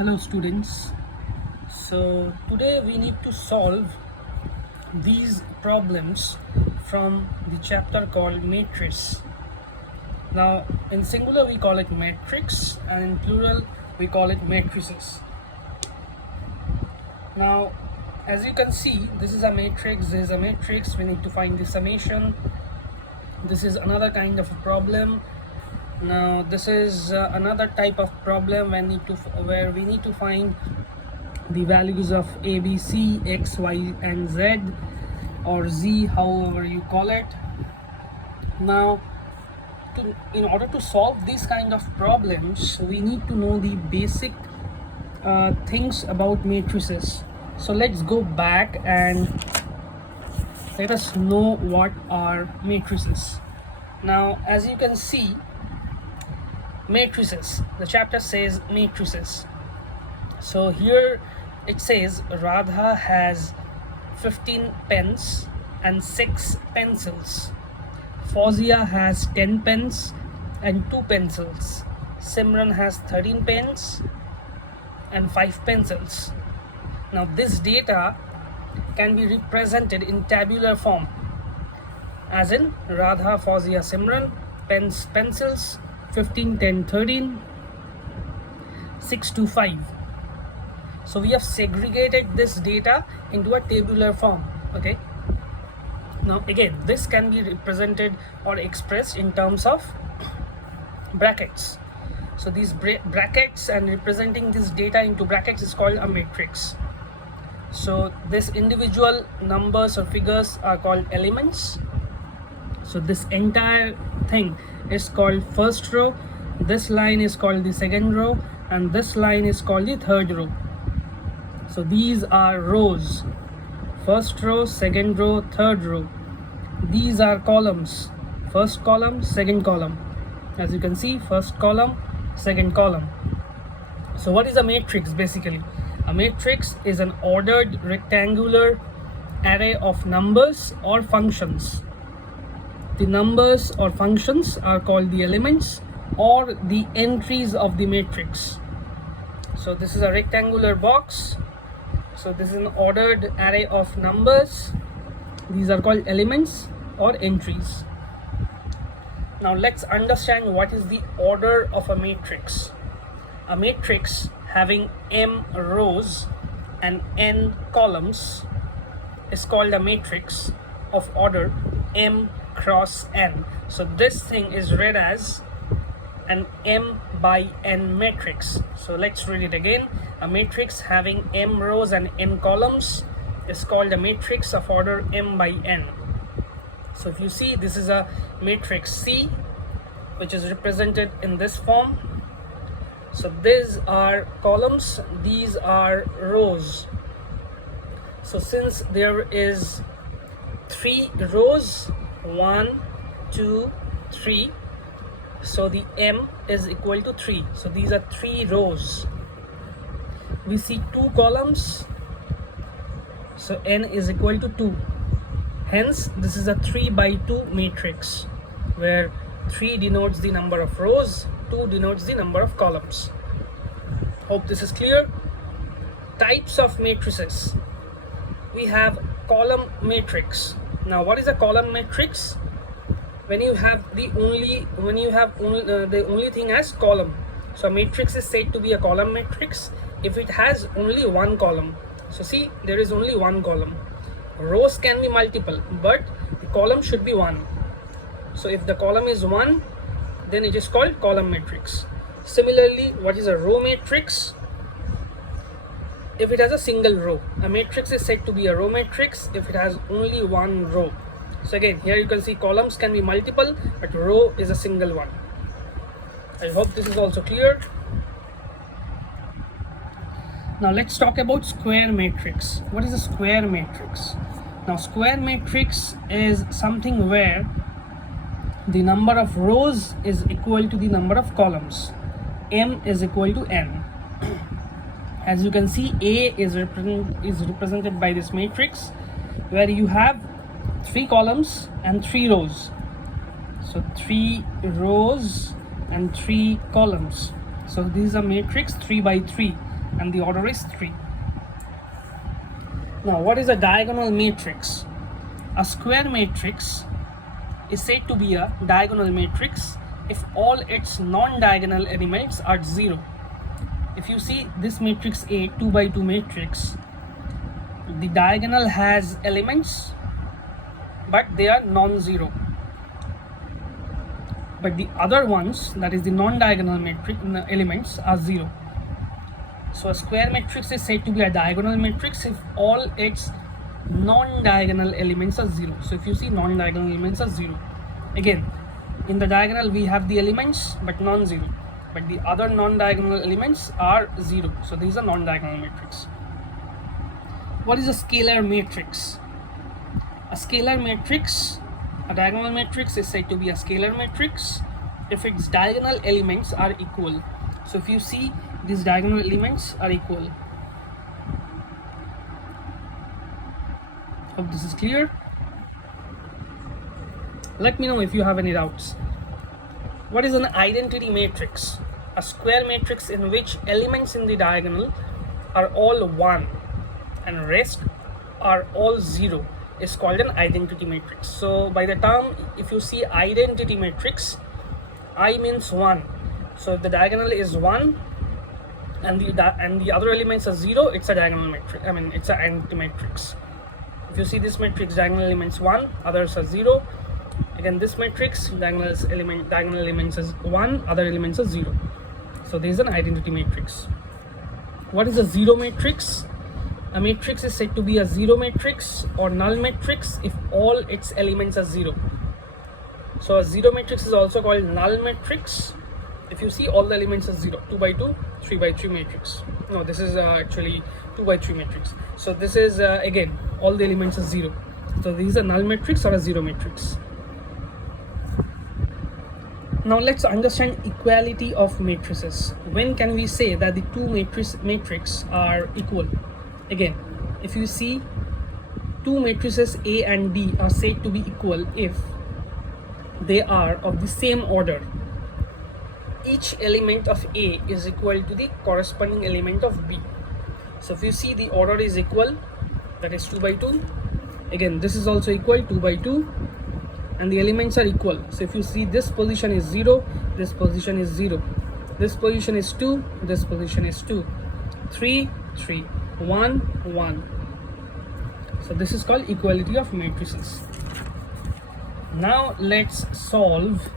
Hello students. So today we need to solve these problems from the chapter called matrix. Now in singular we call it matrix and in plural we call it matrices. Now as you can see, this is a matrix, this is a matrix, we need to find the summation. This is another kind of a problem. Now this is another type of problem where we need to find the values of a, b, c, x, y and z, or z, however you call it. Now in order to solve these kind of problems, we need to know the basic things about matrices. So let's go back and let us know what are matrices. Now as you can see, matrices, the chapter says matrices. So here it says Radha has 15 pens and 6 pencils. Fauzia has 10 pens and 2 pencils. Simran has 13 pens and 5 pencils. Now this data can be represented in tabular form, as in Radha, Fauzia, Simran, pens, pencils, 15, 10, 13, 6 to 5. So we have segregated this data into a tabular form. Okay. Now again, this can be represented or expressed in terms of brackets. So these brackets and representing this data into brackets is called a matrix. So this individual numbers or figures are called elements. So this entire thing is called first row, this line is called the second row, and this line is called the third row. So these are rows: first row, second row, third row. These are columns: first column, second column. As you can see, first column, second column. So what is a matrix? Basically, a matrix is an ordered rectangular array of numbers or functions. The numbers or functions are called the elements or the entries of the matrix. So this is a rectangular box. So this is an ordered array of numbers. These are called elements or entries. Now let's understand what is the order of a matrix. A matrix having m rows and n columns is called a matrix of order m cross n. So this thing is read as an m by n matrix. So let's read it again. A matrix having m rows and n columns is called a matrix of order m by n. So if you see, this is a matrix C, which is represented in this form. So these are columns, these are rows. So since there is 3 rows, 1, 2, 3, so the m is equal to 3. So these are 3 rows. We see 2 columns, so n is equal to 2. Hence this is a 3 by 2 matrix, where 3 denotes the number of rows, 2 denotes the number of columns. Hope this is clear. Types of matrices. We have column matrix. Now what is a column matrix? When you have the only thing as column. So a matrix is said to be a column matrix if it has only one column. So see, there is only one column. Rows can be multiple, but the column should be one. So if the column is one, then it is called column matrix. Similarly, what is a row matrix? If it has a single row. A matrix is said to be a row matrix if it has only one row. So again, here you can see columns can be multiple, but row is a single one. I hope this is also clear. Now let's talk about square matrix. What is a square matrix? Now square matrix is something where the number of rows is equal to the number of columns. M is equal to n. As you can see, A is represented by this matrix, where you have 3 columns and 3 rows. So 3 rows and 3 columns. So this is a matrix 3 by 3. and the order is 3. Now, what is a diagonal matrix? A square matrix is said to be a diagonal matrix if all its non-diagonal elements are 0. If you see this matrix A, 2 by 2 matrix, the diagonal has elements but they are non-zero, but the other ones, that is the non-diagonal matrix elements, are 0. So a square matrix is said to be a diagonal matrix if all its non-diagonal elements are 0. So if you see, non-diagonal elements are 0. Again, in the diagonal we have the elements but non-zero, but the other non-diagonal elements are 0. So these are non-diagonal matrix. What is a scalar matrix? A scalar matrix, a diagonal matrix, is said to be a scalar matrix if its diagonal elements are equal. So if you see, these diagonal elements are equal. Hope this is clear. Let me know if you have any doubts. What is an identity matrix? A square matrix in which elements in the diagonal are all 1 and rest are all 0 is called an identity matrix. So by the term, if you see identity matrix, I means 1. So if the diagonal is 1 and the other elements are 0, it's a diagonal matrix. I mean, it's an identity matrix. If you see this matrix, diagonal elements 1, others are 0. Again, this matrix, diagonal elements is 1, other elements are 0. So there is an identity matrix. What is a zero matrix? A matrix is said to be a zero matrix or null matrix if all its elements are 0. So a zero matrix is also called null matrix if you see all the elements are 0. 2 by 2, 3 by 3 matrix. No, this is actually 2 by 3 matrix. So this is again, all the elements are 0. So this is a null matrix or a zero matrix. Now let's understand equality of matrices. When can we say that the two matrices are equal? Again, if you see, two matrices A and B are said to be equal if they are of the same order. Each element of A is equal to the corresponding element of B. So if you see, the order is equal, that is 2 by 2. Again, this is also equal, 2 by 2, and the elements are equal. So if you see, this position is 0, this position is 0, this position is 2, this position is 2, 3, 3, 1, 1. So this is called equality of matrices. Now let's solve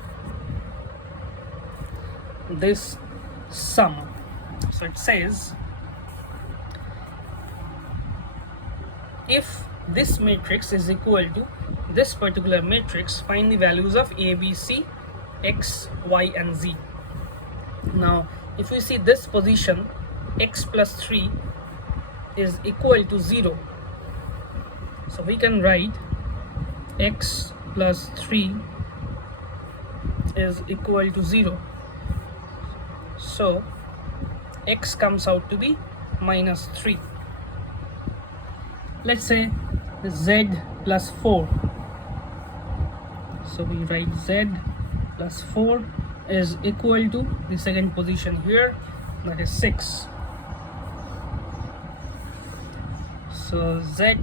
this sum. So it says, if this matrix is equal to this particular matrix, find the values of A, B, C, X, Y and Z. Now if we see this position, X plus 3 is equal to 0, so we can write X plus 3 is equal to 0. So X comes out to be minus 3. Let's say Z plus 4. So we write Z plus 4 is equal to the second position here, that is 6. So Z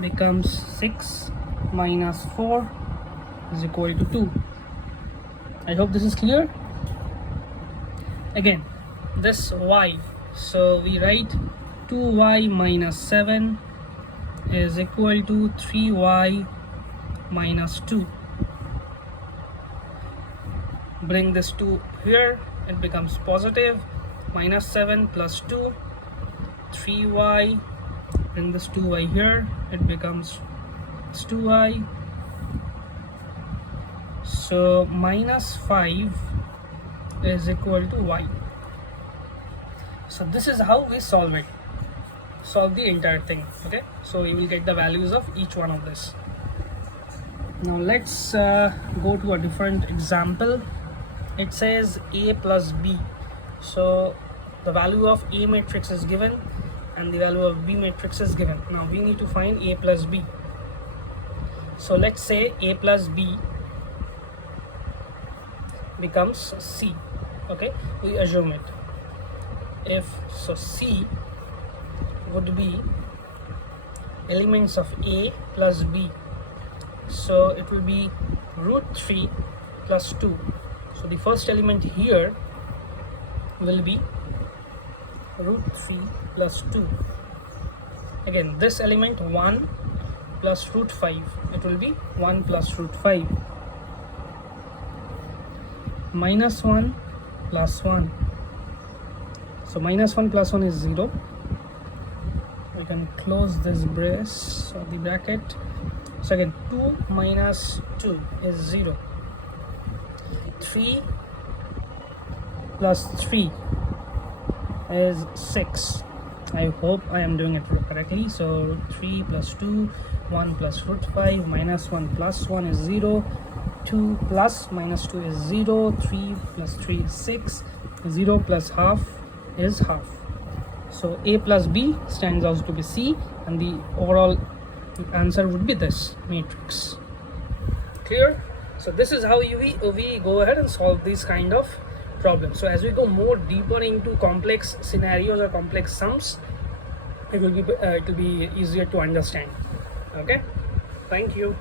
becomes 6 minus 4 is equal to 2. I hope this is clear. Again, this Y, so we write 2y minus 7 is equal to 3y minus 2. Bring this 2 here, it becomes positive. Minus 7 plus 2, 3y. Bring this 2y here, it becomes 2y. So minus 5 is equal to y. So this is how we solve it. Solve the entire thing. Okay, so you will get the values of each one of this. Now let's go to a different example. It says A plus B. So the value of A matrix is given and the value of B matrix is given. Now we need to find A plus B. So let's say A plus B becomes C. Okay, we assume it. if so, C would be elements of A plus B. So it will be root 3 plus 2. So the first element here will be root 3 plus 2. Again, this element 1 plus root 5. It will be 1 plus root 5. Minus 1 plus 1. So minus 1 plus 1 is 0. We can close this brace or the bracket. So again, 2 minus 2 is 0. 3 plus 3 is 6. I hope I am doing it correctly. So root 3 plus 2, 1 plus root 5, minus 1 plus 1 is 0, 2 plus minus 2 is 0, 3 plus 3 is 6, 0 plus half is half. So A plus B stands out to be C, and the overall answer would be this matrix. Clear? So this is how we go ahead and solve these kind of problems. So as we go more deeper into complex scenarios or complex sums, it will be easier to understand. Okay, thank you.